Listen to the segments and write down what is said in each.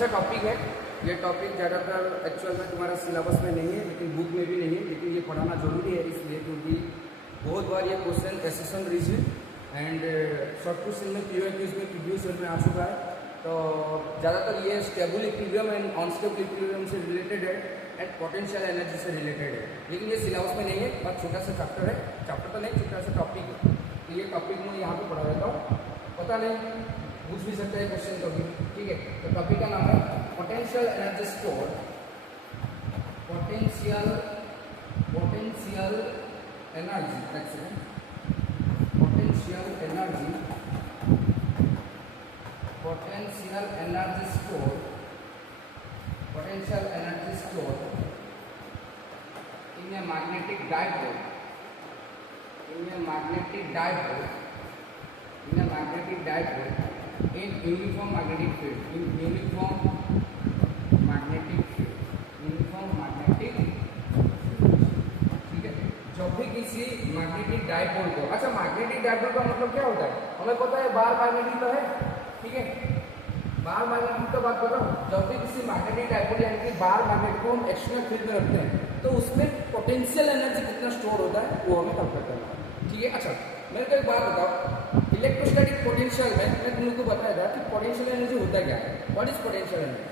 सा टॉपिक है। ये टॉपिक ज़्यादातर एक्चुअल में तुम्हारा सिलेबस में नहीं है, लेकिन बुक में भी नहीं है, लेकिन ये पढ़ाना जरूरी है इसलिए क्योंकि बहुत बार ये question assertion reason and short question में क्यूज में प्रीवियस ईयर में आ चुका है। तो ज़्यादातर ये stable equilibrium and unstable equilibrium से रिलेटेड है एंड पोटेंशियल एनर्जी से रिलेटेड है, लेकिन ये सिलेबस में नहीं है। बहुत छोटा सा चैप्टर है, चैप्टर तो नहीं, छोटा सा टॉपिक है। तो ये टॉपिक मैं यहाँ पे पढ़ा देता हूँ, पता नहीं पूछ भी सकता है क्वेश्चन कभी, ठीक है। तो टॉपिक का नाम है potential energy store, potential energy, potential energy store in a magnetic dipole, in uniform magnetic field, ठीक है। जब भी किसी मैग्नेटिक डाइपोल को, अच्छा मैग्नेटिक डाइपोल का मतलब क्या होता है हमें पता है, बार मैग्नेटिक तो है, ठीक है। बार मैग्नेटिक तो बात कर रहा हूँ। जब भी किसी मैग्नेटिक डाइपोल यानी कि बार मैग्नेट को हम एक्सटर्नल फील्ड में रखते हैं तो उसमें पोटेंशियल एनर्जी कितना स्टोर होता है वो हमें कैलकुलेट करना है, ठीक है। अच्छा मेरे को एक बात बताओ, इलेक्ट्रोस्टैटिक पोटेंशियल में मैं तुम लोग को बताया था कि पोटेंशियल एनर्जी होता क्या है, व्हाट इज पोटेंशियल एनर्जी।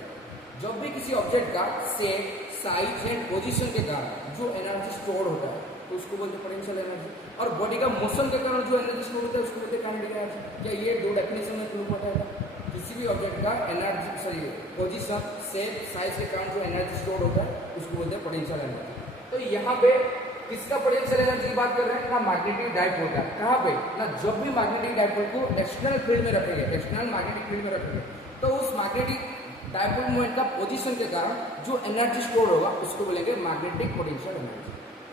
जब भी किसी ऑब्जेक्ट का शेप, साइज एंड पोजीशन के कारण जो एनर्जी स्टोर होता है तो उसको बोलते हैं पोटेंशियल एनर्जी, और बॉडी का मोशन के कारण जो एनर्जी स्टोर होता है उसको बोलते हैं काइनेटिक एनर्जी। क्या ये दो डेफिनेशन में तुमको बताया था, किसी भी ऑब्जेक्ट का एनर्जी पोजीशन, शेप, साइज के कारण जो एनर्जी स्टोर होता है उसको बोलते हैं पोटेंशियल एनर्जी। तो यहाँ पे किसका पोटेंशियल एनर्जी की बात कर रहे हैं ना, मैग्नेटिक डाइपोल का। कहाँ पे ना, जब भी मैग्नेटिक डाइपोल को एक्सटर्नल फील्ड में रखेंगे, एक्सटर्नल मैग्नेटिक फील्ड में रखेंगे तो उस मैग्नेटिक डाइपोल मोमेंट का पोजीशन के कारण जो एनर्जी स्टोर होगा उसको बोलेंगे मैग्नेटिक पोटेंशियल एनर्जी।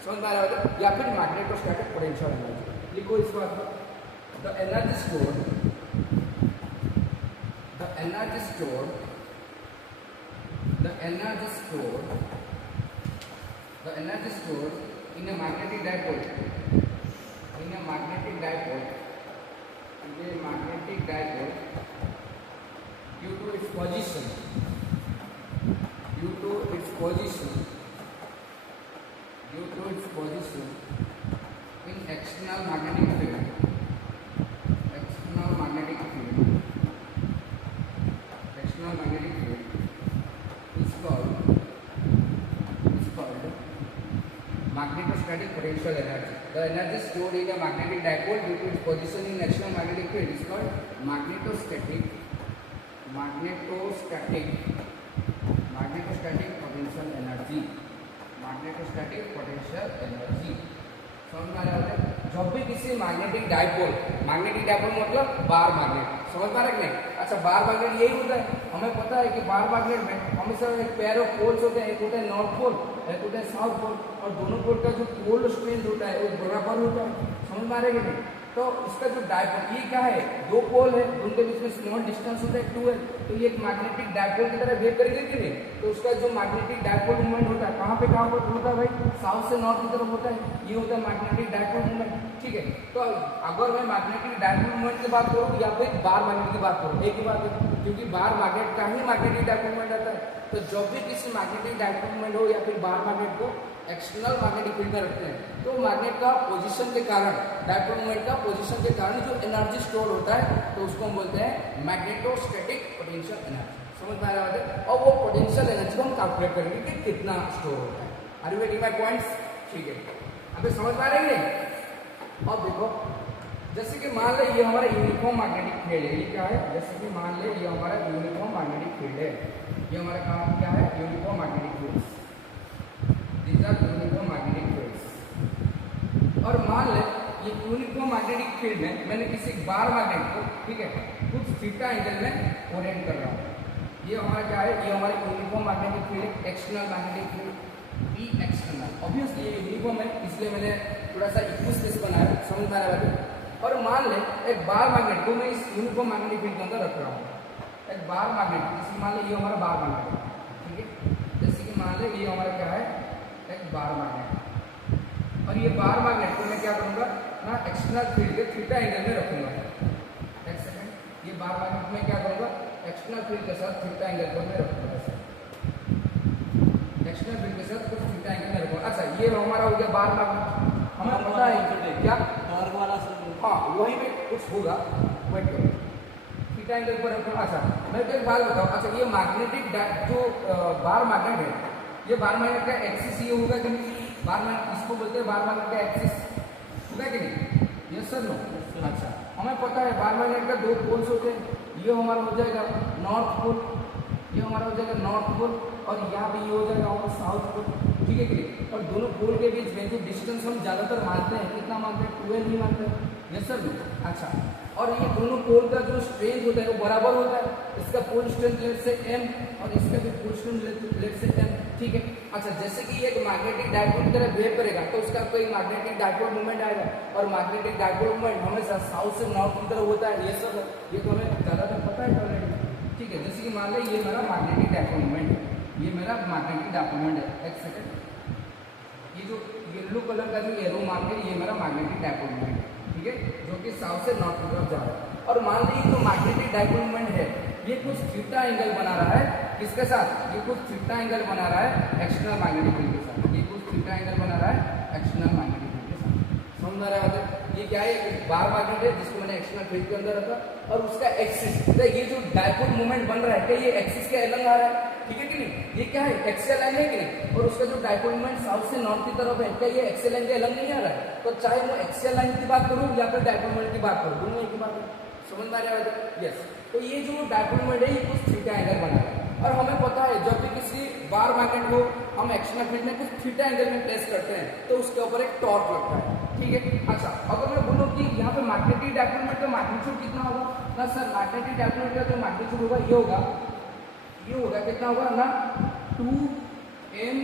समझ में आ रहा है, या फिर मैग्नेटोस्टैटिक पोटेंशियल एनर्जी। लिखो इस बात को, the energy store in a magnetic dipole, due to its position in external magnetic field is called magnetostatic potential energy. The energy stored in a magnetic dipole due to its position in external magnetic field is called magnetostatic potential energy. समझ में आ रहा है। जब भी किसी magnetic dipole मतलब bar magnet, समझ पा रहे कि नहीं। अच्छा बार मैग्नेट यही होता है, हमें पता है कि बार मैग्नेट में हमेशा एक पेयर ऑफ पोल्स होते हैं, एक होता है नॉर्थ पोल, एक होता है साउथ पोल, और दोनों पोल का जो पोल स्ट्रेंथ होता है वो बराबर होता है। समझ में आ रहे कि नहीं। तो इसका जो डाइपोल ये क्या है, दो पोल है, उनके बीच में स्मॉल डिस्टेंस होता है 2l, तो ये एक मैग्नेटिक डाइपोल की तरह बिहेव करेंगे कि नहीं। तो उसका जो मैग्नेटिक डाइपोल मूवमेंट होता है कहाँ पे होता है भाई, साउथ से नॉर्थ की तरफ होता है, ये होता है मैग्नेटिक डाइपोल मूवमेंट, ठीक है। तो अगर मैं मैग्नेटिक डाइपोल मूवमेंट की बात करूँ या फिर बार मैग्नेट की बात करूँ, एक ही बात है, क्योंकि बार मैग्नेट का ही मैग्नेटिक डाइपोल मूवमेंट आता है। तो जब भी किसी मैग्नेटिक डाइपोल मूवमेंट हो या फिर बार मैग्नेट को एक्सटर्नल मैग्नेटिक फील्ड में रखते हैं तो मैग्नेट का पोजीशन के कारण, डाइपोल मोमेंट का पोजीशन के कारण जो एनर्जी स्टोर होता है तो उसको हम बोलते हैं मैग्नेटोस्टैटिक पोटेंशियल एनर्जी। समझ में आ रहा है। और वो पोटेंशियल एनर्जी को हम कैलकुलेट करेंगे कि कितना स्टोर होता है। Are you getting my points, ठीक है। अभी समझ में आ रहे हैं। अब देखो जैसे कि मान ले ये हमारा यूनिफॉर्म मैग्नेटिक फील्ड है, ये क्या है, जैसे कि मान ले ये हमारा यूनिफॉर्म मैग्नेटिक फील्ड है, ये हमारा काम क्या है, uniform magnetic field, these are uniform magnetic fields. और मान ले ये यूनिफॉर्म मैग्नेटिक फील्ड में मैंने किसी बार मैग्नेट को, ठीक है, कुछ थीटा एंगल में ओरिएंट कर रहा हूँ। ये हमारा क्या है, ये हमारा uniform magnetic field, external magnetic field, B external. Obviously ये यूनिफॉर्म है इसलिए मैंने थोड़ा सा इक्विस्पेस बनाया, समझ में आ रहा है। और मान ले एक बार मैग्नेट को मैं इस यूनिफॉर्म मैग्नेटिक फील्ड के अंदर रख रहा हूँ, एक बार मैग्नेट, जैसे मान ले ये हमारा बार मैग्नेट, ठीक है, जैसे कि मान ले ये हमारा क्या है, एक बार मैग्नेट, और ये बार मैग्नेट को मैं क्या करूँगा ना, एक्सटर्नल फील्ड के थीटा एंगल में रखूंगा। एक सेकंड, ये बार मैग्नेट में क्या करूँगा, एक्सटर्नल फील्ड के साथ थीटा एंगल को मैं रखूंगा, एक्सटर्नल फील्ड के साथ कुछ थीटा एंगल में रखूंगा। अच्छा ये हमारा हो गया बार मैग्नेट, हमें पता है क्या टॉर्क वाला सर, हाँ वहीं पे कुछ होगा, वेट करो, थीटा एंगल पर रखो। अच्छा मैं तो एक बात बताऊँ, अच्छा ये मैग्नेटिक जो बार मैग्नेट है, ये बार मैग्नेट का एक्सिस ये होगा कि नहीं, बार मैग्नेट इसको बोलते हैं बार मैग्नेट का एक्सिस होगा कि नहीं, यस सर नो। अच्छा हमें पता है बार मैग्नेट का दो पोल्स होते हैं, ये हमारा हो जाएगा नॉर्थ पोल, ये हमारा हो जाएगा नॉर्थ पोल, और यहाँ पे ये हो जाएगा हमारा साउथ पोल, ठीक है कि नहीं। और दोनों पोल के बीच में जो डिस्टेंस हम ज़्यादातर मानते हैं, कितना मानते हैं, 12 ही मानते हैं, यस सर नो। अच्छा और ये दोनों पोल का जो स्ट्रेंथ होता है वो बराबर होता है, इसका पोल स्ट्रेंथ लेट से m और इसका भी पोल स्ट्रेंथ लेट से m, ठीक है। अच्छा जैसे कि एक मैग्नेटिक डायपोल की तरह बिहेव करेगा तो उसका कोई मैग्नेटिक डायपोल मूवमेंट आएगा, और मैग्नेटिक डायपोल मूवमेंट हमेशा साउथ से नॉर्थ की तरफ होता है, ये सब ये तो हमें ज़्यादातर पता है ऑलरेडी, ठीक है। जैसे कि मान लो ये मेरा मैग्नेटिक डायपोल मूवमेंट है, ये मेरा मैग्नेटिक डायपोल मूवमेंट है, एक सेकेंड, ये जो येलो कलर का जो एरो मार्क है ये मेरा मैग्नेटिक डायपोल मूवमेंट है, ठीक है, जो कि साउथ से नॉर्थ की तरफ जा रहा है। और मान लीजिए जो मैग्नेटिक डायपोल मूवमेंट है ये कुछ थीटा एंगल बना रहा है, किसके साथ, ये कुछ थीटा एंगल बना रहा है एक्सटर्नल मैग्नेटिक फील्ड के साथ, ये कुछ थीटा एंगल बना रहा है एक्सटर्नल मैग्नेटिक फील्ड के साथ, समझ में आ रहा है। ये क्या है, बार मैग्नेट है जिसको मैंने एक्सटर्नल फील्ड के अंदर रखा, और उसका एक्सिस, ये जो डायपोल मूवमेंट बन रहा है क्या ये एक्सिस के अलग आ रहा है, ठीक है कि नहीं, ये क्या है एक्सियल लाइन है कि नहीं, और उसका जो डायपोल मूवमेंट साउथ से नॉर्थ की तरफ है क्या ये एक्सियल लाइन के अलग नहीं आ रहा है। तो चाहे मैं एक्सियल लाइन की बात करूं या फिर डायपोल मूवमेंट की बात करूं, दोनों एक ही बात है, समझ में आ रहा है, यस। तो ये जो डायपोल मूवमेंट है ये कुछ थीटा एंगल बना रहा है, और हमें पता है जब भी किसी बार मैग्नेट को हम एक्सटर्नल फील्ड में कुछ थीटा एंगल में प्लेस करते हैं तो उसके ऊपर एक टॉर्क लगता है, ठीक है। अच्छा अगर मैं बोलूं कि यहाँ पे मैग्नेटिक डायपोल मूवमेंट का मैग्नीट्यूड कितना होगा ना सर, मैग्नेटिक डायपोल मूवमेंट का जो मैग्नीट्यूड होगा ये होगा कितना होगा ना 2ml,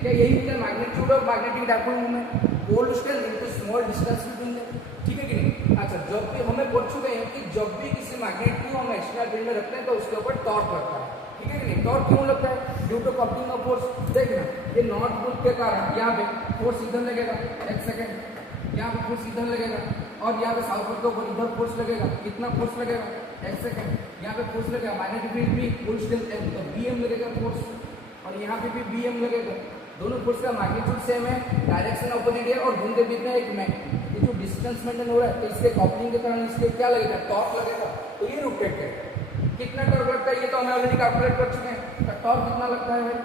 क्या यही होता है magnitude of magnetic dipole movement, pole strength into small distance between them, ठीक है कि नहीं। अच्छा जब भी हमें बोल चुके हैं कि जब भी किसी मैग्नेट को हम एक्सटर्नल फील्ड में रखते हैं तो उसके ऊपर टॉर्क लगता है, ठीक है कि नहीं। टॉर्क क्यों लगता है, due to coupling of force, देखना ये नॉर्थ पोल के कारण यहाँ पे फोर्स इधर लगेगा, एक सेकेंड, यहाँ पे फोर्स इधर लगेगा, और यहाँ पे साउथ पोल के ऊपर इधर फोर्स लगेगा, कितना फोर्स लगेगा, एक सेकेंड, यहाँ पे फोर्स लगेगा, मैग्नेटिक फील्ड भी फुल स्ट्रेंथ m, तो bm लगेगा फोर्स, और यहाँ पे भी bm लगेगा, दोनों फोर्स का मैग्नीट्यूड सेम है, डायरेक्शन अपोजिट है, और दोनों के बीच में एक ये जो डिस्टेंस मेंटेन हो रहा है तो इसके कपलिंग के कारण इसके क्या लगेगा, टॉर्क लगेगा, तो ये रोटेट है। कितना टॉर्क लगता है ये तो हमें ऑलरेडी कैलकुलेट कर चुके हैं, तो टॉर्क कितना लगता है भाई,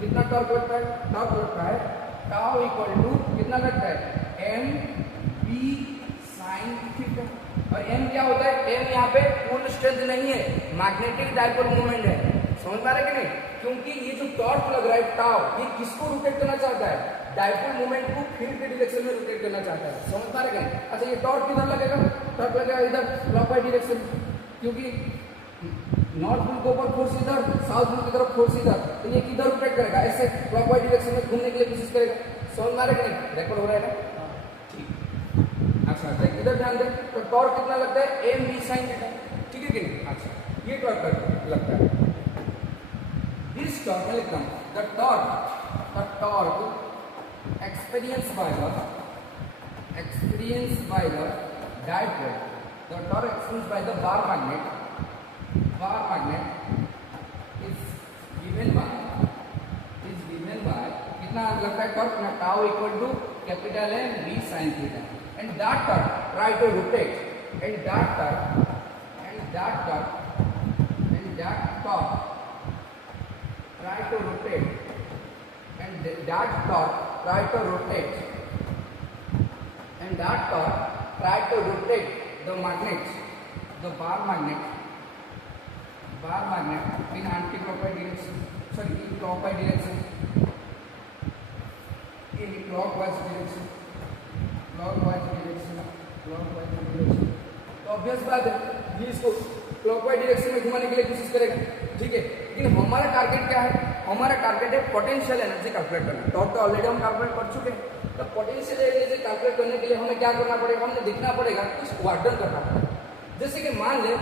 कितना टॉर्क लगता है, टॉर्क लगता है टाउ इक्वल टू कितना लगता है m p sin थीटा, और m क्या होता है, m यहाँ पे पोल स्ट्रेंथ नहीं है, मैग्नेटिक डायपोल मूवमेंट है, समझ पा रहे कि नहीं, क्योंकि ये जो टॉर्क लग रहा है टाउ ये किसको रोटेट करना चाहता है, डायपोल मूवमेंट को फील्ड के डायरेक्शन में रोटेट करना चाहता है, समझ पा रहे हैं। अच्छा ये टॉर्क किधर लगेगा, टॉर्क लगेगा इधर क्लॉकवाइज डायरेक्शन, क्योंकि नॉर्थ पोल के ऊपर फोर्स इधर, साउथ पोल की तरफ फोर्स इधर, तो ये किधर रोटेट करेगा, ऐसे क्लॉकवाइज डायरेक्शन में घूमने के लिए कोशिश करेगा, समझ पा रहे हैं, रिकॉर्ड हो रहा है ना, ठीक। अच्छा इधर ध्यान दें, तो टॉर्क कितना लगता है m v sin थीटा, ठीक है कि नहीं। अच्छा ये टॉर्क लगता है, दिस टॉर्क मैं लिखता हूं, the torque experienced by the dipole, the torque experienced by the bar magnet is given by कितना लगता है टॉर्क ना, tau equal to capital M v sin theta, and that torque try to rotate, and that torque try to rotate, and that torque try to rotate the magnet, the bar magnet in anti-clockwise direction, sorry in clockwise direction, in clockwise direction, तो obvious बात है ये इसको clockwise direction में घुमाने के लिए कोशिश करेगा, ठीक है। लेकिन हमारा टारगेट क्या है, हमारा टारगेट है पोटेंशियल एनर्जी कैलकुलेट करना, टॉर्क तो ऑलरेडी हम कैलकुलेट कर चुके हैं, तो पोटेंशियल एनर्जी कैलकुलेट करने के लिए हमें क्या करना पड़ेगा, हमने देखना पड़ेगा कुछ वर्डन करना पड़ेगा। जैसे कि मान ले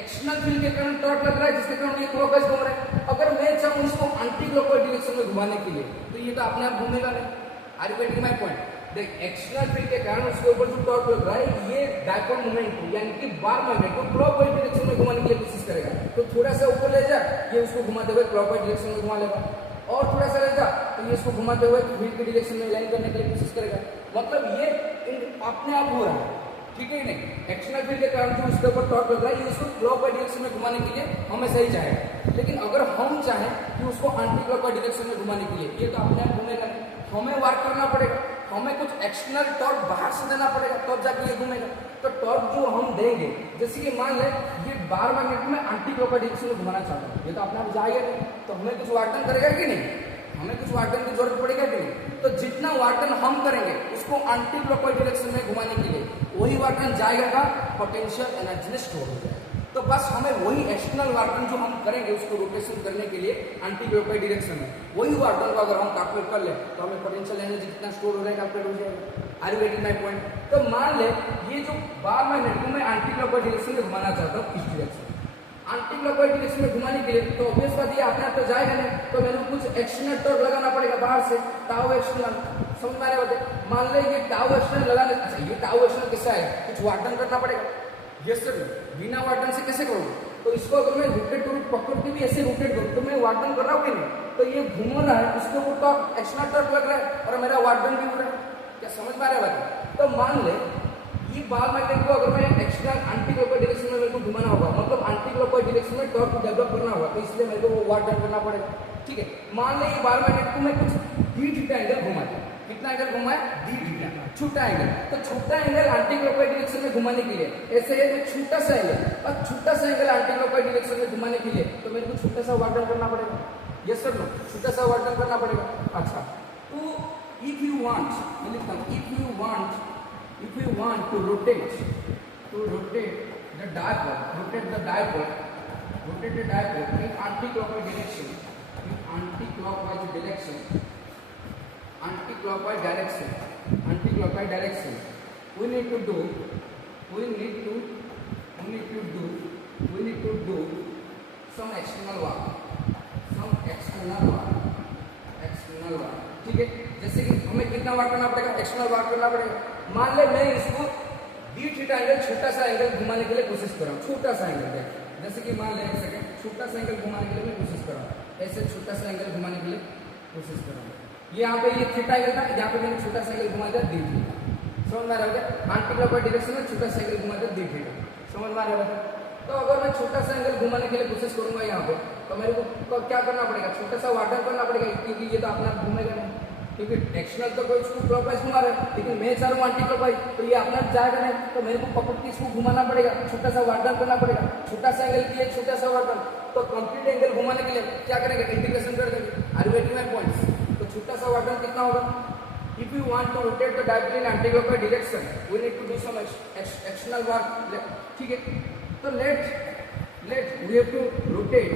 एक्सटर्नल फील्ड के कारण टॉर्क लग रहा है जिसके कारण ये क्लॉकवाइज घूम रहा है, अगर मैं चाहूँ इसको एंटी क्लॉकवाइज डायरेक्शन में घुमाने के लिए तो ये तो अपने आप घूमेगा नहीं, are you getting my point. देख एक्सटर्नल फील्ड के कारण उसके ऊपर जो टॉर्क लग रहा है ये डायपोल मोमेंट को यानी कि बार मैग्नेट को क्लॉकवाइज डायरेक्शन में घुमाने के लिए कोशिश करेगा। तो थोड़ा सा ऊपर ले जा, ये उसको घुमाते हुए क्लॉकवाइज डायरेक्शन में घुमा लेगा, और थोड़ा सा ले जा तो ये इसको घुमाते हुए व्हील की डायरेक्शन में लाइन करने के लिए कोशिश करेगा। मतलब ये अपने आप हो रहा है, ठीक है नहीं। एक्सटर्नल फील्ड के कारण जो उसके ऊपर टॉर्क लग रहा है ये उसको क्लॉकवाइज डायरेक्शन में घुमाने के लिए हमेशा ही चाहेगा। लेकिन अगर हम चाहें कि उसको एंटी क्लॉकवाइज डायरेक्शन में घुमाने के लिए, ये तो अपने आप घूमेगा नहीं, हमें वर्क करना पड़ेगा, हमें कुछ एक्सटर्नल टॉर्क बाहर से देना पड़ेगा तब जाके ये घूमेगा। तो टॉर्क जो हम देंगे, जैसे कि मान ले ये बार मैग्नेट में एंटी क्लॉकवाइज डायरेक्शन में घुमाना चाहता है, ये तो अपने आप जाएगा नहीं, तो हमें कुछ वर्क डन करेगा कि नहीं, हमें कुछ वर्क डन की जरूरत पड़ेगा कि नहीं। तो जितना वर्क डन हम करेंगे उसको एंटी क्लॉकवाइज डायरेक्शन में घुमाने के लिए, वही वर्क डन जाएगा का पोटेंशियल एनर्जी में स्टोर हो जाएगा। तो बस हमें वही एक्सटर्नल वर्क डन जो हम करेंगे उसको रोटेशन करने के लिए एंटी क्लॉकवाइज डायरेक्शन में, वही वर्क डन को अगर हम कैलकुलेट कर ले तो हमें पोटेंशियल एनर्जी कितना स्टोर हो जाएगा कैलकुलेट हो जाएगा। Are you getting my point? तो मान ले ये जो बार मैग्नेट को मैं एंटी क्लॉकवाइज डायरेक्शन में घुमाना चाहता हूँ, इस डायरेक्शन एंटी क्लॉकवाइज डायरेक्शन में घुमाने के लिए, तो ऑब्वियस बात ये अपने आप तो जाएगा नहीं, तो मेरे को कुछ एक्सटर्नल टॉर्क लगाना पड़ेगा बाहर से, टाउ एक्सटर्नल। समझ में आ रहा है? मान ले ये टाउ एक्सटर्नल लगाने, अच्छा ये टाउ एक्सटर्नल किससे आएगा, कुछ वर्क डन करना पड़ेगा। यस सर, बिना वर्क डन से कैसे करूँगा? तो इसको अगर मैं रोटेट करूँ, पकड़ के भी ऐसे रोटेट करूँ तो मैं वर्क डन कर रहा हूँ कि नहीं, तो ये घूम रहा है, उसके ऊपर तो एक्सटर्नल टॉर्क लग रहा है और मेरा वर्क डन भी हो रहा है। क्या समझ में आ रहा है? तो मान ले ये बार मैग्नेट को अगर मैं एक्सटर्नल एंटी क्लॉकवाइज डायरेक्शन में मेरे को घुमाना होगा, मतलब एंटी क्लॉकवाइज डायरेक्शन में टॉर्क को डेवलप करना होगा, तो इसलिए मेरे को वो वर्क डन करना पड़ेगा। ठीक है, मान ले ये बार मैग्नेट को मैं कुछ डी थीटा एंगल घुमा दूं, कितना एंगल घुमाए? डी थीटा, छोटा एंगल। तो छोटा एंगल एंटी क्लॉकवाइज डायरेक्शन में घुमाने के लिए ऐसे है छोटा सा एंगल, और छोटा सा एंगल एंटी क्लॉकवाइज डायरेक्शन में घुमाने के लिए तो मेरे को छोटा सा वर्क डन करना पड़ेगा। यस सर, नो, छोटा सा वर्क डन करना पड़ेगा। अच्छा, तो इफ यू वांट, मैं लिखता हूं, if you want to rotate the dipole in anti-clockwise direction, we need to do some external work, ठीक है। जैसे कि हमें कितना वर्क करना पड़ेगा? एक्सटर्नल वर्क करना पड़ेगा। मान ले मैं इसको डी थीटा एंगल, छोटा सा एंगल घुमाने के लिए कोशिश कर रहा हूँ, छोटा सा एंगल है, जैसे कि मान ले एक सेकंड, छोटा सा एंगल घुमाने के लिए मैं कोशिश कर रहा हूँ, ऐसे छोटा सा एंगल घुमाने के लिए कोशिश कर रहा हूँ। ये यहाँ पे ये थीटा एंगल था, यहाँ पे मैंने छोटा सा एंगल घुमा दिया डी थीटा। समझ में आ रहा है? एंटी क्लॉकवाइज डायरेक्शन में छोटा सा एंगल घुमा दिया डी थीटा। समझ में आ रहा है? तो अगर मैं छोटा सा एंगल घुमाने के लिए कोशिश करूंगा यहाँ पे, तो मेरे को क्या करना पड़ेगा? छोटा सा वर्क डन करना पड़ेगा, क्योंकि ये तो अपने आप घूमेगा नहीं, क्योंकि एक्सटर्नल तो कोई इसको क्लॉकवाइज घुमा रहा है, लेकिन मैं चाह रहा हूँ एंटी क्लॉकवाइज, तो ये अपने आप जाएगा नहीं, तो मेरे को पकड़ के इसको घुमाना पड़ेगा, छोटा सा वर्क डन करना पड़ेगा। छोटा सा एंगल किया, छोटा सा वर्क डन, तो कंप्लीट एंगल घुमाने के लिए क्या करेंगे? इंटीग्रेशन कर देंगे। Are you getting my points? तो छोटा सा वर्क डन कितना होगा? If you want to rotate the dipole in anti-clockwise direction, we need to do some external work. ठीक है, तो let we have to rotate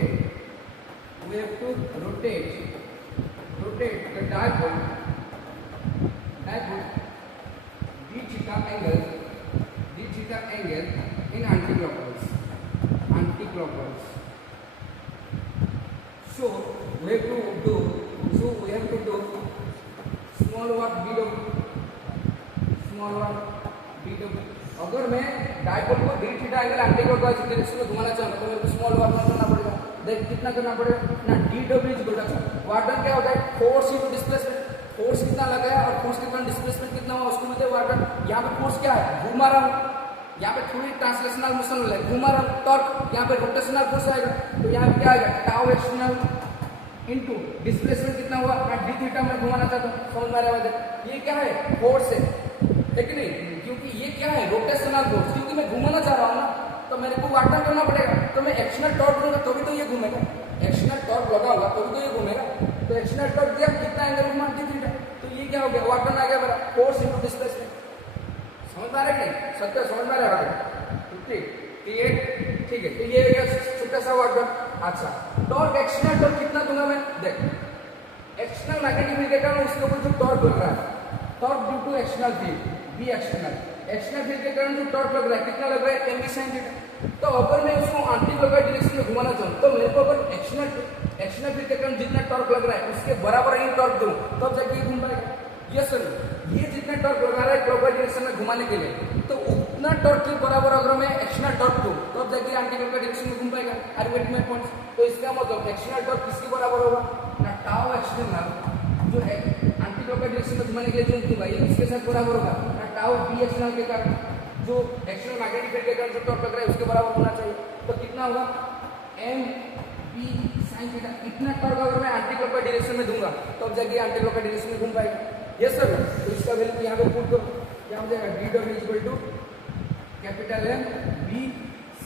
the dipole d theta angle in anti-clockwise. So we have to do small work dw। अगर मैं dipole को D theta angle anti clockwise direction में घुमाना चाहूँ तो मेरे को स्मॉल वर्क करना पड़ेगा। देख कितना करना पड़ेगा ना, dw is equal to work done क्या होता है? Force into displacement. फोर्स कितना लगाया और फोर्स कितना, डिस्प्लेसमेंट कितना हुआ, उसको मिलते वर्क डन। यहाँ पे फोर्स क्या है? घुमा रहा हूँ, यहाँ पे थोड़ी ट्रांसलेशनल मोशन हो रहा है, घुमा रहा हूँ, टॉर्क यहाँ पे रोटेशनल फोर्स आएगा, तो यहाँ पे क्या आएगा? टाउ एक्सटर्नल इनटू डिस्प्लेसमेंट कितना हुआ, मैं डी थीटा में घुमाना चाहता हूँ। समझ में आ रहा है? ये क्या है? फोर्स है, लेकिन नहीं, क्योंकि ये क्या है? रोटेशनल फोर्स, क्योंकि मैं घुमाना चाह रहा हूँ ना, तो मेरे को वर्क डन करना पड़ेगा। तो मैं एक्सटर्नल टॉर्क दूंगा तभी तो ये घूमेगा, एक्सटर्नल टॉर्क लगाऊंगा तभी तो ये घूमेगा। तो एक्सटर्नल टॉर्क दिया, कितना एंगल घुमा? D theta. तो ये क्या हो गया? वर्क डन आ गया मेरा, फोर्स इनटू डिस्प्लेसमेंट। समझ में आ रहा है? नहीं सत्य समझ में आ रहा है? ठीक है, तो ये छोटा सा वर्क डन। अच्छा, टॉर्क एक्सटर्नल टॉर्क कितना दूंगा मैं? देख, एक्सटर्नल मैग्नेटिक फील्ड के कारण उसके ऊपर जो टॉर्क लग रहा है, torque due to external field, B external field के कारण जो टॉर्क लग रहा है, कितना लग रहा है? M B sine theta. तो अगर मैं उसको एंटी क्लॉकवाइज डायरेक्शन में घुमाना चाहूँ, तो मेरे को अगर एक्सटर्नल फील्ड के कारण जितना टॉर्क लग रहा है उसके बराबर ही टॉर्क दूं, तब जाके घूम पाएगा। ये सर ये जितना टॉर्क लगा रहा है क्लॉकवाइज डायरेक्शन में घुमाने के लिए, तो उतना टॉर्क के बराबर अगर मैं एक्शनल टॉर्क दूं तो अब जाके एंटी क्लॉकवाइज डायरेक्शन में घूम पाएगा। Are get my point. तो इसका मतलब एक्शनल टॉर्क किसके बराबर होगा ना टाउ एक्शनल जो है एंटी क्लॉकवाइज डायरेक्शन में घुमाने के लिए जो दूंगा ये किसके साथ बराबर होगा ना टाउ बी एक्शनल के कारण जो एक्शनल मैग्नेटिक फील्ड के कारण जो टॉर्क लग रहा है उसके बराबर होना चाहिए। तो कितना होगा एम बी साइन थीटा। इतना टॉर्क अगर मैं एंटी क्लॉकवाइज डायरेक्शन में दूंगा तो अब जाके एंटी क्लॉकवाइज डायरेक्शन में घूम पाएगा। Yes sir. तो इसका वैल्यू यहाँ पे पुट करो, क्या हो जाएगा D W equal to capital M B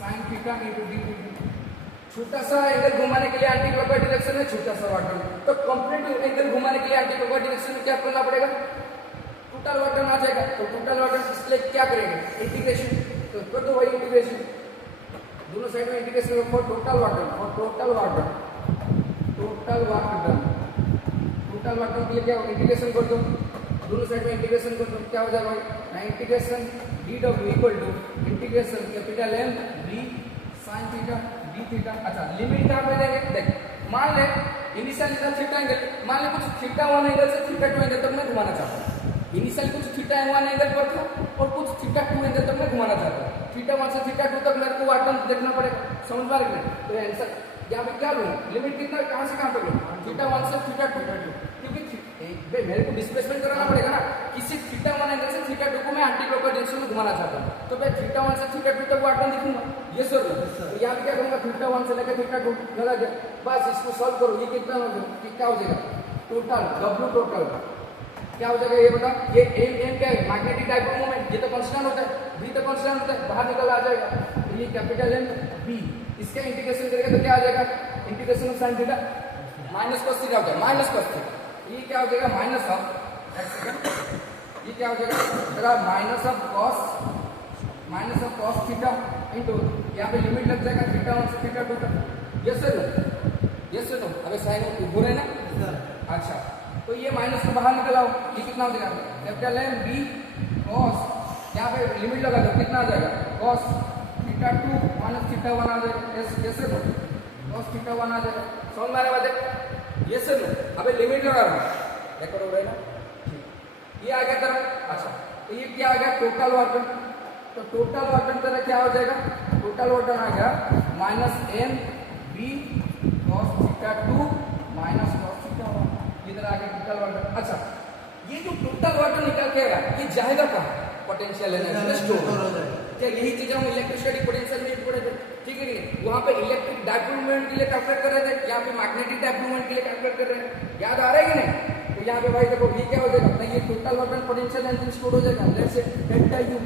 sine theta into D D. छोटा सा एंगल घुमाने के लिए एंटी क्लॉकवाइज डायरेक्शन में छोटा सा वाट टर्न, तो कंप्लीट एंगल घुमाने के लिए एंटी क्लॉकवाइज डायरेक्शन में क्या करना पड़ेगा टोटल वाट टर्न आ जाएगा। तो टोटल वाट टर्न इसलिए क्या करेंगे इंटीग्रेशन, तो कर दो वही इंटीग्रेशन दोनों साइड में integration for total watt turn और total watt turn total watt turn total watt turn के लिए क्या इंटीग्रेशन कर दो दोनों साइड में इंटीग्रेशन कर दो, क्या हो जाएगा भाई integration D W equal to integration capital M B sine theta D theta. अच्छा लिमिट कहाँ पे देंगे देख, मान ले इनिशियल इधर थीटा एंगल, मान ले कुछ थीटा 1 एंगल से थीटा 2 एंगल तक मैं घुमाना चाहता हूँ। इनिशियल कुछ थीटा 1 एंगल पर था और कुछ थीटा 2 एंगल तक मैं घुमाना चाहता हूँ। थीटा 1 से थीटा 2 तक मेरे को वाट टर्न देखना पड़ेगा, समझ पा रहे हैं। तो आंसर यहाँ पे क्या लूँ लिमिट कितना कहाँ से कहाँ तक लूँ थीटा 1 से थीटा 2, क्योंकि मेरे को डिस्प्लेसमेंट कराना पड़ेगा ना किसी थीटा 1 एंगल से थीटा 2 को मैं एंटी क्लॉकवाइज डायरेक्शन में घुमाना चाहता हूँ, तो मैं थीटा 1 से थीटा 2 तक वाट टर्न दिखूंगा। ये सर तो यहाँ पे क्या करूँगा थीटा 1 से लेकर थीटा 2 लगा दिया, बस इसको सॉल्व करो। ये कितना क्या हो जाएगा टोटल डब्ल्यू टोटल क्या हो जाएगा ये बता। ये एम एम क्या है मैग्नेटिक डाइपोल मोमेंट, ये तो कांस्टेंट होता है, बी तो कांस्टेंट होता है, बाहर निकल आ जाएगा। तो ये कैपिटल एम बी इसका इंटीग्रेशन करेगा तो क्या आ जाएगा integration of sine theta minus cos theta होता है माइनस cos थीटा। ये क्या हो जाएगा माइनस ऑफ ये क्या हो जाएगा minus of cos theta into यहाँ पे लिमिट लग जाएगा थीटा 1 से थीटा 2 तक। यस सर नो अबे साइन हो रहे ना। अच्छा तो ये माइनस को बाहर निकल आओ, ये कितना हो जाएगा कैपिटल एम बी cos, यहाँ पे लिमिट लगा दो कितना आ जाएगा cos थीटा 2 माइनस थीटा 1 आ जाएगा। Yes sir no cos theta 1 आ जाएगा, समझ में आ रहा है बात। यस सर नो अबे लिमिट लगा रहा हूँ देखो हो रहा है ना, ये आ गया तरह। अच्छा तो ये क्या आ गया टोटल वाट टर्न, तो टोटल वाट टर्न तरह क्या हो जाएगा टोटल वाट टर्न आ गया minus M B cos theta 2 minus cos theta 1, इधर आ गया टोटल वाट टर्न। अच्छा ये जो टोटल वाट टर्न निकल के आएगा ये जाएगा कहाँ पोटेंशियल एनर्जी स्टोर हो जाएगा। क्या यही चीज हम इलेक्ट्रोस्टैटिक पोटेंशियल में पढ़े थे, ठीक है नहीं। वहां पे इलेक्ट्रिक डाइपोल मोमेंट के लिए कैलकुलेट कर रहे थे, यहाँ पे मैग्नेटिक डाइपोल मोमेंट के लिए कैलकुलेट कर रहे हैं, याद आ रहा है कि नहीं। तो यहाँ पे भाई देखो ये क्या हो जाएगा अपना ये total watt turn potential energy store हो जाएगा लेट्स से डेल्टा यू।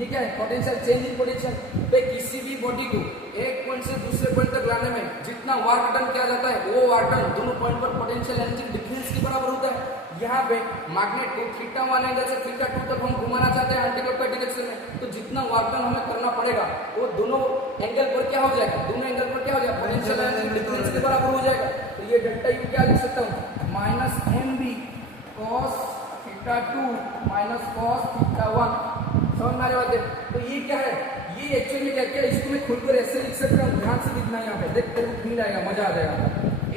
ये क्या है पोटेंशियल चेंज इन पोटेंशियल पे किसी भी बॉडी को एक पॉइंट से दूसरे पॉइंट तक लाने में जितना वाट टर्न किया जाता है वो वाट टर्न दोनों पॉइंट पर पोटेंशियल एनर्जी डिफरेंस के बराबर होता है। यहाँ पे मैग्नेट को थीटा 1 एंगल से थीटा 2 तक हम घुमाना चाहते हैं एंटी क्लॉकवाइज डायरेक्शन में, तो जितना वाट टर्न हमें करना पड़ेगा वो दोनों एंगल पर क्या हो जाएगा दोनों एंगल पर क्या हो जाएगा पोटेंशियल एनर्जी डिफरेंस के बराबर हो जाएगा। तो ये डेल्टा यू क्या लिख सकता हूँ minus M B cos theta 2 minus cos theta 1, समझ में आ रही बात है। तो ये क्या है ये एक्चुअली क्या क्या इसको मैं खुलकर ऐसे लिख सकता हूँ, ध्यान से लिखना है यहाँ पे देख तेरे को फील आएगा मजा आ जाएगा।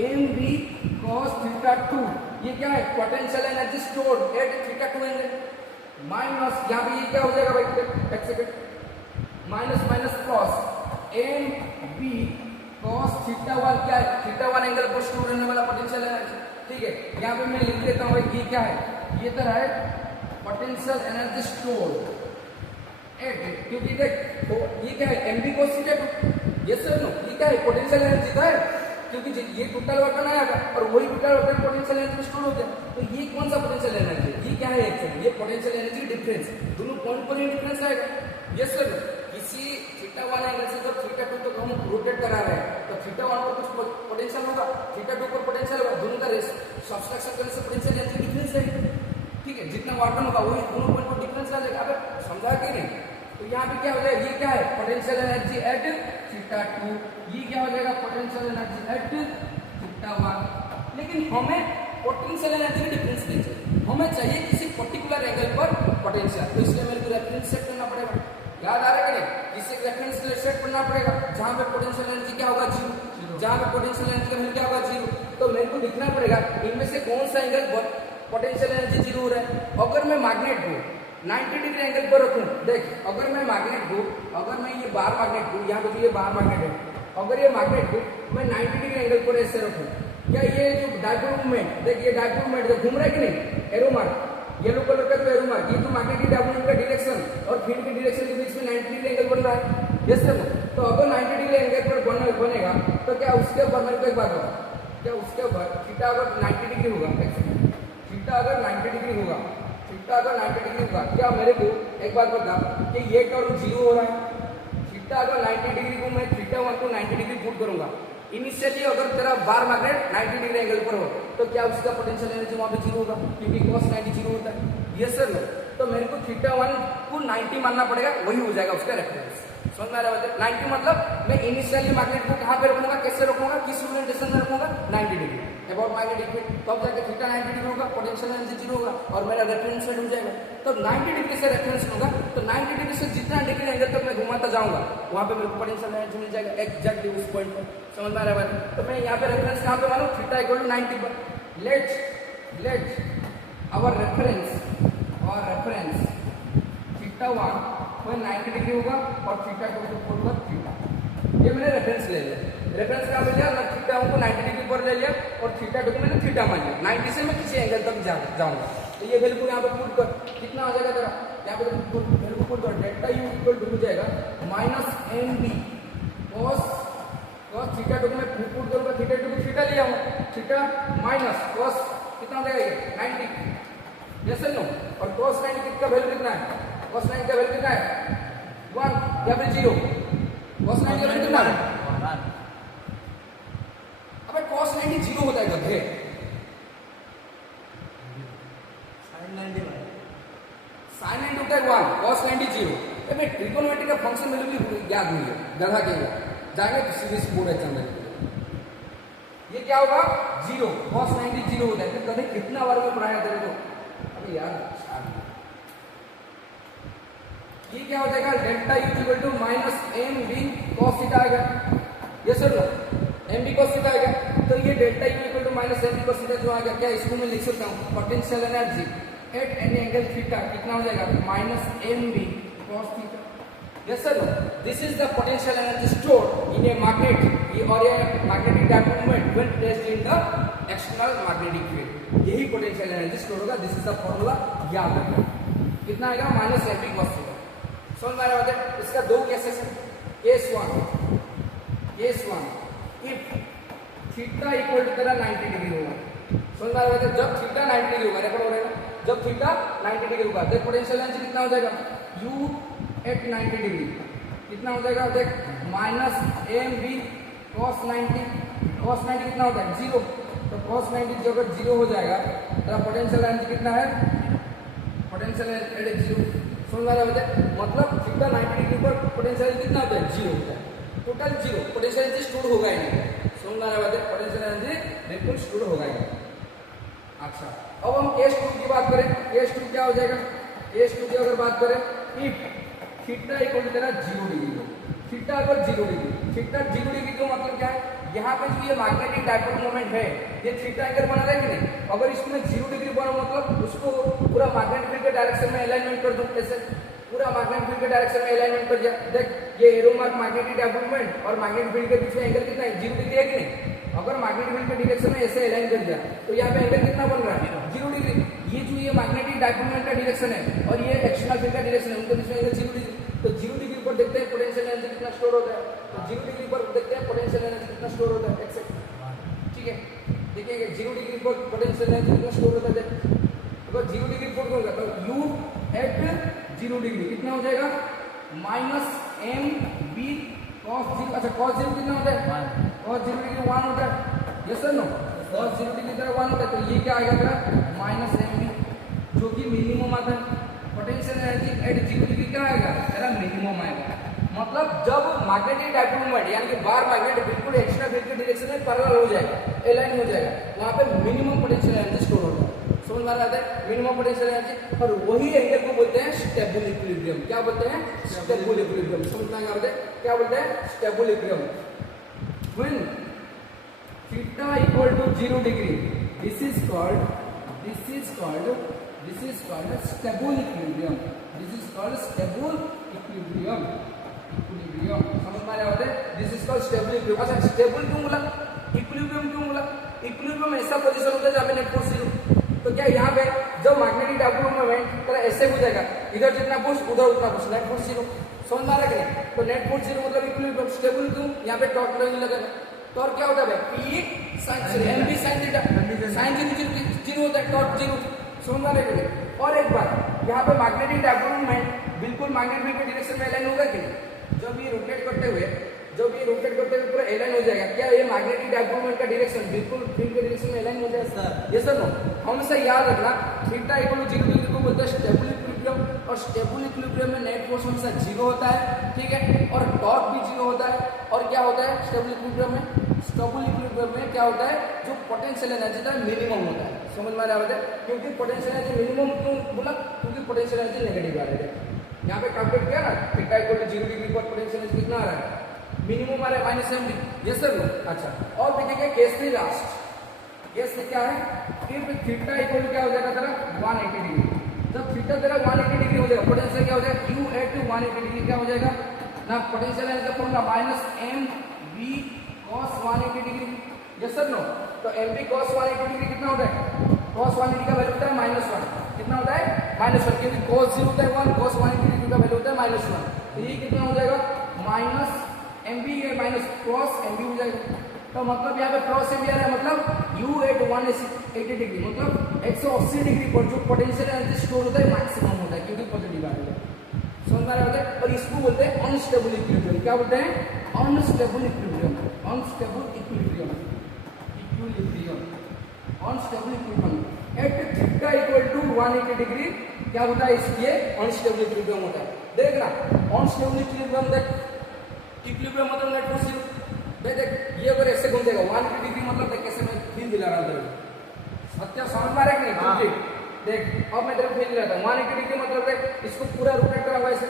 एम बी cos थीटा 2 ये क्या है potential energy stored at theta 2 angle minus यहाँ पे ये क्या हो जाएगा भाई एक second minus minus cos M B cos theta 1 क्या है थीटा 1 एंगल पर स्टोर होने वाला पोटेंशियल एनर्जी, ठीक है। यहाँ पे मैं लिख देता हूँ भाई ये क्या है ये तरह है पोटेंशियल एनर्जी स्टोर एट, क्योंकि देख तो ये क्या है M B cos theta 2, yes sir no ये क्या है पोटेंशियल एनर्जी का है, क्योंकि ये टोटल वाट टर्न आएगा और वही total watt turn potential energy store हो गया। तो ये कौन सा पोटेंशियल एनर्जी ये क्या है एक्चुअली ये पोटेंशियल एनर्जी डिफरेंस दोनों पॉइंट पर ही डिफरेंस आएगा। यस सर किसी थीटा 1 एंगल से जब थीटा 2 तक हम रोटेट करा रहे हैं तो थीटा 1 पर कुछ पोटेंशियल होगा थीटा 2 पर पोटेंशियल होगा, दोनों का सब्सट्रैक्शन करने से पोटेंशियल एनर्जी डिफरेंस है, ठीक है। जितना वाट टर्न होगा वही दोनों पॉइंट पर डिफरेंस आ जाएगा। अब समझा कि नहीं। तो यहाँ पे क्या हो जाएगा ये क्या है पोटेंशियल एनर्जी एट थीटा 2, ये क्या हो जाएगा पोटेंशियल एनर्जी एट थीटा 1। लेकिन हमें पोटेंशियल एनर्जी की डिफरेंस नहीं चाहिए, हमें चाहिए किसी पर्टिकुलर एंगल पर पोटेंशियल, तो इसलिए मेरे को रेफरेंस सेट करना पड़ेगा। याद आ रहा है कि नहीं किसी रेफरेंस सेट करना पड़ेगा जहाँ पे पोटेंशियल एनर्जी क्या होगा 0, जहाँ पे पोटेंशियल एनर्जी का क्या होगा 0। तो मेरे को दिखना पड़ेगा इनमें से कौन सा एंगल पोटेंशियल एनर्जी जीरो हो रहा है। अगर मैं मैग्नेट को 90 डिग्री एंगल पर रखूं, देख अगर मैं मैग्नेट को, अगर मैं ये बार मैग्नेट को, यहाँ पे ये बार मैग्नेट है, अगर ये मैग्नेट को मैं 90 डिग्री एंगल पर ऐसे रखूं, क्या ये जो डायपोल मूवमेंट, देख ये डायपोल मूवमेंट जो घूम रहा है कि नहीं, एरो मार्क, येलो कलर का जो एरो मार्क, ये तो मैग्नेटिक डायपोल का डायरेक्शन और फील्ड की डायरेक्शन के बीच में 90 डिग्री एंगल बन रहा है। Yes sir. तो अगर 90 डिग्री एंगल पर बनेगा तो क्या उसके ऊपर, मेरे को एक बात बता, क्या उसके ऊपर थीटा अगर 90 डिग्री होगा, थीटा अगर 90 डिग्री होगा, थीटा अगर 90 डिग्री होगा, क्या मेरे को एक बात बता कि ये टर्म जीरो हो रहा है। थीटा अगर 90 डिग्री को मैं थीटा 1 को 90 डिग्री पुट करूंगा, इनिशियली अगर तेरा बार मैग्नेट 90 डिग्री एंगल पर हो तो क्या उसका पोटेंशियल एनर्जी वहां पे जीरो होगा, क्योंकि cos 90 जीरो होता है। Yes sir. तो मेरे को थीटा 1 को 90 मानना पड़ेगा, वही हो जाएगा उसका रेफरेंस। समझ में आ रहा है? 90 मतलब मैं इनिशियली मैग्नेट को कहां पे रखूंगा, कैसे रखूंगा, किस ओरिएंटेशन में रखूंगा, 90 डिग्री अबाउट मैग्नेटिक फील्ड, तब जाके थीटा 90 डिग्री होगा, पोटेंशियल एनर्जी जीरो होगा और मेरा रेफरेंस सेट हो जाएगा। तो 90 डिग्री से रेफरेंस होगा, तो 90 डिग्री से जितना डिग्री एंगल तक मैं घुमाता जाऊंगा वहां पे मेरे को पोटेंशियल एनर्जी मिल जाएगा एग्जैक्टली उस पॉइंट पर। समझ में आ रहा है? तो मैं यहाँ पे रेफरेंस कहां पे मानूं, थीटा इक्वल टू 90 पर। लेट आवर रेफरेंस थीटा 1 कोई 90 डिग्री होगा और थीटा 2 को पुट कर थीटा, ये मैंने रेफरेंस ले लिया। रेफरेंस कहां पे लिया, मैं थीटा 1 को 90 डिग्री पर ले लिया और थीटा 2 को मैंने थीटा मान लिया। 90 से मैं किसी एंगल तक जाऊंगा, तो ये वैल्यू को यहाँ पे पुट कर, कितना आ जाएगा तेरा, यहाँ पे वैल्यू को पुट कर, डेल्टा यू इक्वल टू हो जाएगा minus M B cos theta 2 को मैं पुट करूंगा, थीटा 2 को थीटा लिया हूं, थीटा माइनस कॉस कितना हो जाएगा ये 90, यस नो, और cos 90 का वैल्यू कितना है, cos 90 का वैल्यू कितना है 1 या फिर 0, cos 90 का वैल्यू कितना है, अबे cos 90 0 होता है गधे, sin 90 होता है 1, cos 90 0। अबे ट्रिगोनोमेट्री का फंक्शन वैल्यू भी याद नहीं है, गधा के जाएंगे तो सीरीज बोर्ड है चंद्र, ये क्या होगा 0, cos 90 0 होता है। फिर कभी कितना बार में पढ़ाया तेरे को, अभी यार ये क्या हो जाएगा, delta U equal to minus M B cos theta आएगा, ये sir M B cos theta आएगा। तो ये delta U equal to minus M B cos theta जो आ गया, क्या इसको मैं लिख सकता हूँ, potential energy at any angle theta कितना हो जाएगा, minus M B cos theta. Yes sir, this is the potential energy stored in a magnet और ये magnetic dipole movement when placed in the external magnetic field, यही potential energy store होगा। This is the formula, याद रखना कितना आएगा, minus M B cos theta. समझ में आ रहा है? इसका दो केसेस है, case 1 if theta equal to तेरा 90 डिग्री होगा। समझ में आ रहा है? जब थीटा 90 डिग्री होगा, रेकॉर्ड हो रहा है, जब थीटा 90 डिग्री होगा, देख पोटेंशियल एनर्जी कितना हो जाएगा, u एट 90 डिग्री कितना हो जाएगा, देख माइनस एम बी कॉस 90 कितना होता है 0, तो cos 90 जो अगर 0 हो जाएगा तो पोटेंशियल एनर्जी कितना है, पोटेंशियल एनर्जी 0। समझ में आ रहा है? मतलब थीटा 90 डिग्री पर पोटेंशियल एनर्जी कितना होता है, 0 होता है, टोटल 0, पोटेंशियल एनर्जी स्टोर होगा ही नहीं। समझ में आ रहा है? पोटेंशियल एनर्जी बिल्कुल स्टोर होगा ही नहीं। अच्छा, अब हम केस 2 की बात करें, केस 2 क्या हो जाएगा, केस 2 की अगर बात करें, इफ थीटा इक्वल टू तेरा 0 डिग्री हो, थीटा अगर 0 डिग्री, थीटा 0 डिग्री का मतलब क्या है, यहाँ पे जो ये मैग्नेटिक डायपोल मोमेंट है ये थीटा एंगल बना रहा है कि नहीं, अगर इसमें 0 डिग्री बना मतलब उसको पूरा मैग्नेटिक फील्ड के डायरेक्शन में अलाइनमेंट कर दूं, कैसे पूरा मैग्नेटिक फील्ड के डायरेक्शन में अलाइनमेंट कर दिया। देख ये arrow mark magnetic dipole moment और मैग्नेटिक फील्ड के बीच में एंगल कितना है, 0 डिग्री है कि नहीं। अगर मैग्नेटिक फील्ड के डायरेक्शन में ऐसे अलाइन कर दिया तो यहाँ पे एंगल कितना बन रहा है, 0 डिग्री। ये जो ये मैग्नेटिक डायपोल मोमेंट का डायरेक्शन है और ये एक्सटर्नल फील्ड का डायरेक्शन है, उनके बीच में एंगल 0 डिग्री। तो 0 डिग्री पर देखते हैं पोटेंशियल एनर्जी कितना स्टोर होता है, तो 0 डिग्री पर देखते हैं पोटेंशियल एनर्जी कितना स्टोर होता है, ठीक है। देखिए 0 डिग्री पर पोटेंशियल एनर्जी कितना स्टोर होता है, अगर 0 डिग्री पर होगा तो u एट 0 डिग्री कितना हो जाएगा, माइनस एम बी कॉस 0। अच्छा कॉस 0 कितना होता है, कॉस 0 डिग्री 1 होता है, yes sir no, cos 0 degree 1 होता है, तो ये क्या आएगा तेरा माइनस एम बी जो कि मिनिमम आता है। पोटेंशियल एनर्जी एट 0 डिग्री क्या आएगा, तेरा मिनिमम आएगा। मतलब जब मैग्नेटिक डायपोल मोमेंट यानी कि बार मैग्नेट बिल्कुल एक्स्ट्रा फील्ड के डायरेक्शन में पैरेलल हो जाएगा, अलाइन हो जाएगा, वहां पे मिनिमम पोटेंशियल एनर्जी स्टोर होता है। समझ में आ रहा है? मिनिमम पोटेंशियल एनर्जी, और वही एंगल को बोलते हैं स्टेबल इक्विलिब्रियम। क्या बोलते हैं, स्टेबल इक्विलिब्रियम। समझ में आ रहा है? क्या बोलते हैं, stable equilibrium. When theta equal to 0 degree, this is called this is called stable equilibrium. This is called stable equilibrium. समझ में आ रहा है? This is called stable equilibrium. अच्छा स्टेबल क्यों बोला, इक्विलिब्रियम क्यों बोला? इक्विलिब्रियम ऐसा पोजीशन होता है जहां पे नेट फोर्स जीरो। तो क्या यहाँ पे जब मैग्नेटिक डायपोल मूवमेंट तरह ऐसे हो जाएगा, इधर जितना फोर्स उधर उतना फोर्स, नेट फोर्स जीरो। समझ में आ रहा है? तो नेट फोर्स जीरो मतलब इक्विलिब्रियम। स्टेबल क्यों? यहाँ पे टॉर्क नहीं लगेगा। टॉर्क क्या होता है? P sin mb sin theta, sin zero होता है, टॉर्क जीरो। समझ में आ रहा है? और एक बात, यहाँ पे मैग्नेटिक डायपोल मूवमेंट बिल्कुल मैग्नेटिक के डायरेक्शन में अलाइन होगा कि नहीं? जब ये रोटेट करते हुए पूरा अलाइन हो जाएगा, क्या ये मैग्नेटिक डायपोल मूवमेंट का डायरेक्शन बिल्कुल फील्ड के डायरेक्शन में अलाइन हो जाएगा? ये सर नो। हमेशा याद रखना थीटा इक्वल टू 0 डिग्री को बोलते हैं स्टेबल इक्विलिब्रियम, और स्टेबल इक्विलिब्रियम में नेट फोर्स हमेशा 0 होता है, ठीक है, और टॉर्क भी 0 होता है। और क्या होता है स्टेबल इक्विलिब्रियम में? स्टेबल इक्विलिब्रियम में क्या होता है, जो पोटेंशियल एनर्जी था मिनिमम होता है। समझ में आ रहा है? क्योंकि पोटेंशियल एनर्जी मिनिमम क्यों बोला? क्योंकि पोटेंशियल एनर्जी नेगेटिव आ रही है। यहाँ पे कैलकुलेट किया ना, थीटा इक्वल टू 0 डिग्री पर पोटेंशियल एनर्जी कितना आ रहा है? मिनिमम आ रहा है -mb। Yes sir no. अच्छा और देखेंगे केस 3 लास्ट। केस में क्या है कि थीटा इक्वल टू क्या हो जाएगा तेरा 180 डिग्री। जब थीटा तेरा 180 डिग्री हो जाएगा, पोटेंशियल क्या हो जाएगा? u एट टू 180 डिग्री क्या हो जाएगा ना? पोटेंशियल एनर्जी का formula -mv cos 180 degree. Yes sir no. तो mv cos 180 डिग्री कितना होता है? cos 180 का वैल्यू होता है -1। कितना होता है? -1, क्योंकि cos 0 होता है 1, cos 180 डिग्री का वैल्यू होता है -1। तो ये कितना हो जाएगा? माइनस mb ये माइनस क्रॉस mb हो जाएगा। तो मतलब यहाँ पे क्रॉस mb आ रहा है, मतलब u एट 180 डिग्री, मतलब 180 डिग्री पर जो पोटेंशियल एनर्जी स्टोर होता है मैक्सिमम होता है, क्योंकि पॉजिटिव आ रहा है। समझ में आ रहा है? और इसको बोलते हैं अनस्टेबल इक्विलिब्रियम। क्या बोलते हैं? Unstable equilibrium. Unstable equilibrium, unstable equilibrium at theta equal to 180 degree क्या होता है? इसलिए अनस्टेबल इक्विलिब्रियम होता है। देखना अनस्टेबल इक्विलिब्रियम, देख इक्विलिब्रियम मतलब नेट फोर्स जीरो। देख ये अगर ऐसे घूम जाएगा 180 डिग्री, मतलब देख कैसे मैं फील दिला रहा हूं। सत्य समझ में आ रहा है कि नहीं? देख अब मैं तेरे को फील दिलाता हूं 180 डिग्री, मतलब देख इसको पूरा रोटेट करा हुआ ऐसे।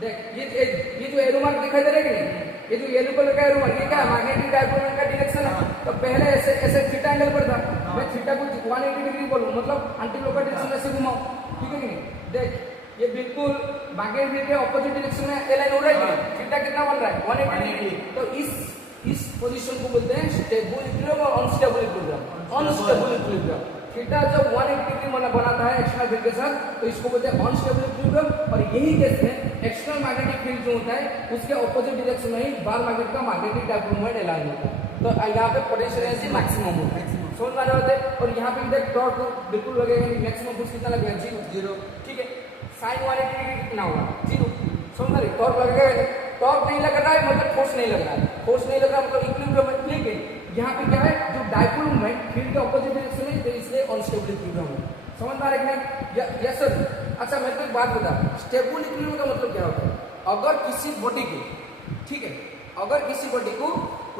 देख ये जो एरो मार्क दिखाई दे रहा है कि नहीं, ये जो येलो कलर का एरो मार्क, ये क्या है? मैग्नेटिक डायपोल मूवमेंट का डायरेक्शन है। तो पहले ऐसे थीटा एंगल पर था, मैं थीटा को 180 डिग्री बोलूं, मतलब एंटी क्लॉकवाइज डायरेक्शन में से घुमाऊं, ठीक है कि नहीं? देख ये बिल्कुल मैग्नेटिक के ऑपोजिट डायरेक्शन में अलाइन हो रहा है। थीटा कितना बन रहा है? 180 डिग्री। तो इस पोजीशन को बोलते हैं स्टेबल इक्विलिब्रियम और unstable equilibrium. Unstable equilibrium theta जब 180 डिग्री बनाता है एक्सटर्नल फील्ड के साथ, तो इसको बोलते हैं अनस्टेबल इक्विलिब्रियम। और यही केस में एक्सटर्नल मैग्नेटिक फील्ड जो होता है उसके ऑपोजिट डायरेक्शन में ही बार मैग्नेट का मैग्नेटिक डायपोल मूवमेंट अलाइन होता है। तो यहाँ पे पोटेंशियल एनर्जी मैक्सिमम होता है। समझ में आ रहा है? और यहाँ पे देख टॉर्क बिल्कुल लगेगा, मैक्सिमम फोर्स कितना लगेगा? 0। ठीक है, साइन 180 डिग्री कितना होगा? 0। समझ रहे? टॉर्क लगेगा, टॉर्क नहीं लग रहा है मतलब फोर्स नहीं लग रहा है, फोर्स नहीं लग रहा मतलब इक्विलिब्रियम है। लेकिन यहाँ पे क्या है, जो डायपोल मूवमेंट फील्ड के ऑपोजिट डायरेक्शन में, तो इसलिए अनस्टेबल इक्विलिब्रियम है। समझ में आ रहा है कि नहीं? Yes sir. अच्छा मैं तो एक बात बता, स्टेबल इक्विलिब्रियम का मतलब क्या होता है? अगर किसी बॉडी को, ठीक है, अगर किसी बॉडी को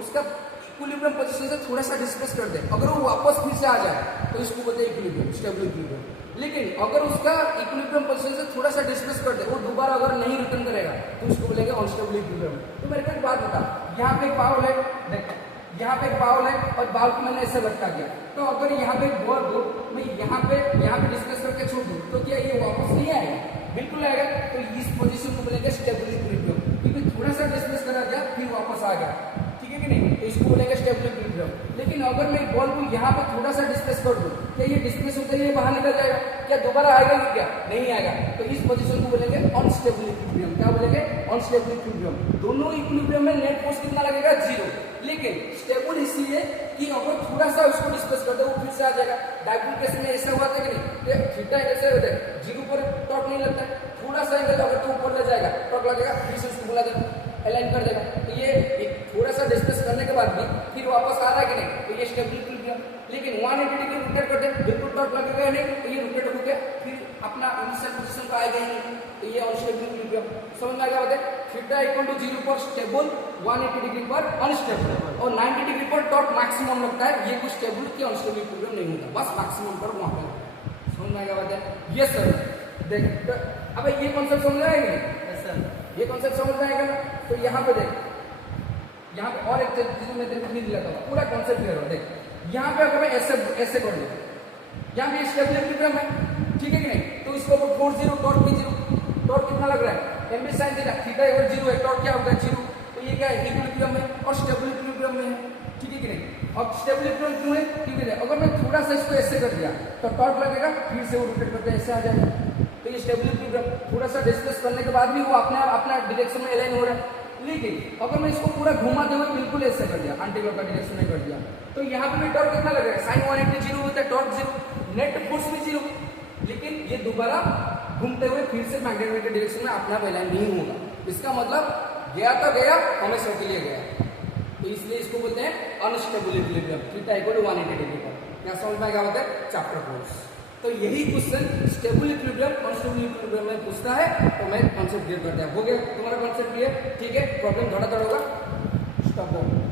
उसका इक्विलिब्रियम पोजीशन से थोड़ा सा डिस्प्लेस कर दे, अगर वो वापस फिर से आ जाए तो इसको बोलते हैं इक्विलिब्रियम, स्टेबल इक्विलिब्रियम। लेकिन अगर उसका इक्विलिब्रियम पोजीशन से थोड़ा सा डिस्प्लेस कर दे, वो दोबारा अगर नहीं रिटर्न करेगा तो इसको बोलेंगे अनस्टेबल इक्विलिब्रियम। तो मेरे को एक बात बता, यहाँ पे एक बाउल है, देख यहाँ पे एक बाउल है और बाउल को मैंने ऐसे लटका दिया, तो अगर यहाँ पे एक बॉल दो, मैं यहाँ पे डिस्प्लेस करके छोड़ दूँ तो क्या ये वापस नहीं आएगा? बिल्कुल आएगा। तो इस पोजीशन को बोलेंगे स्टेबल इक्विलिब्रियम, क्योंकि थोड़ा सा डिस्प्लेस करा गया फिर वापस आ गया, ठीक है कि नहीं? तो इसको बोलेंगे स्टेबल इक्विलिब्रियम। लेकिन अगर मैं बॉल को यहाँ पे थोड़ा सा डिस्प्लेस कर दूँ, क्या ये डिस्प्लेस होते ही बाहर निकल जाएगा? क्या दोबारा आएगा कि क्या? नहीं आएगा। तो इस पोजीशन को बोलेंगे अनस्टेबल इक्विलिब्रियम। क्या बोलेंगे? Unstable equilibrium. दोनों इक्विलिब्रियम में नेट फोर्स कितना लगेगा? 0। लेकिन स्टेबल इसलिए कि अगर थोड़ा सा उसको डिस्प्लेस कर दो वो फिर से आ जाएगा। डायपोल केस में ऐसा हुआ था कि नहीं? थीटा ऐसे होता है, 0 पर टॉर्क नहीं लगता है, थोड़ा सा एंगल अगर तो ऊपर ले जाएगा टॉर्क लगेगा, फिर से उसको बुला देगा, अलाइन कर देगा। तो ये एक थोड़ा सा डिस्प्लेस करने के बाद भी फिर वापस आ रहा है कि नहीं? तो ये स्टेबल इक्विलिब्रियम। लेकिन 180 डिग्री रोटेट करते बिल्कुल टॉर्क लगेगा नहीं, तो ये रोटेट होकर फिर अपना इनिशियल पोजीशन पर आएगा ही नहीं, तो ये अनस्टेबल इक्विलिब्रियम। समझ में आ गया? बताए थीटा इक्वल टू 0 पर स्टेबल, 180 डिग्री पर अनस्टेबल और 90 डिग्री पर टॉर्क मैक्सिमम लगता है। ये कुछ स्टेबल की अनस्टेबल इक्विलिब्रियम नहीं होता, बस मैक्सिमम पर वहां पर। समझ में आ गया? बताए ये सर देख, अब ये कॉन्सेप्ट समझ में आएगा? ये कॉन्सेप्ट समझ में आएगा ना? तो यहाँ पे देख, यहाँ पे और एक चीज मैं तेरे को नहीं दिलाता हूँ, पूरा कॉन्सेप्ट क्लियर हो। देख यहाँ पे अगर मैं ऐसे कर लूँ, यहाँ भी स्टेबल इक्विलिब्रियम है, ठीक है कि नहीं? तो इसको फोर्स जीरो, टॉर्क भी जीरो। टॉर्क कितना लग रहा है? mv sin theta, theta equal zero है, टॉर्क क्या होता है? जीरो। तो ये क्या है? इक्विलिब्रियम में और स्टेबल इक्विलिब्रियम में है, ठीक है कि नहीं? अब स्टेबल इक्विलिब्रियम क्यों है? क्योंकि अगर मैं थोड़ा सा इसको ऐसे कर दिया तो टॉर्क लगेगा, फिर से वो रोटेट करके ऐसे आ जाएगा। तो ये स्टेबल इक्विलिब्रियम थोड़ा सा डिस्कस करने के बाद भी वो अपने आप अपना डायरेक्शन में अलाइन हो रहा है। लेकिन अगर मैं इसको पूरा घुमाते हुए बिल्कुल ऐसे कर दिया, एंटी क्लॉक डायरेक्शन में कर दिया, तो यहाँ पे भी टॉर्क कितना लगेगा? sin 180 जीरो होता है, टॉर्क जीरो, नेट फोर्स भी जीरो। लेकिन ये दोबारा घूमते हुए फिर से मैग्नेटिक के डायरेक्शन में अपना अलाइन नहीं होगा। इसका मतलब गया तो गया, हमेशा के लिए गया। तो इसलिए इसको बोलते हैं unstable equilibrium, theta equal to 180 degree पर। क्या समझ में आ गया होता है चैप्टर कोर्स? तो यही question stable equilibrium, unstable equilibrium में पूछता है, तो मैं कॉन्सेप्ट क्लियर कर दिया। हो गया तुम्हारा कॉन्सेप्ट क्लियर? ठीक है, प्रॉब्लम थोड़ा थोड़ा होगा, स्टॉप हो।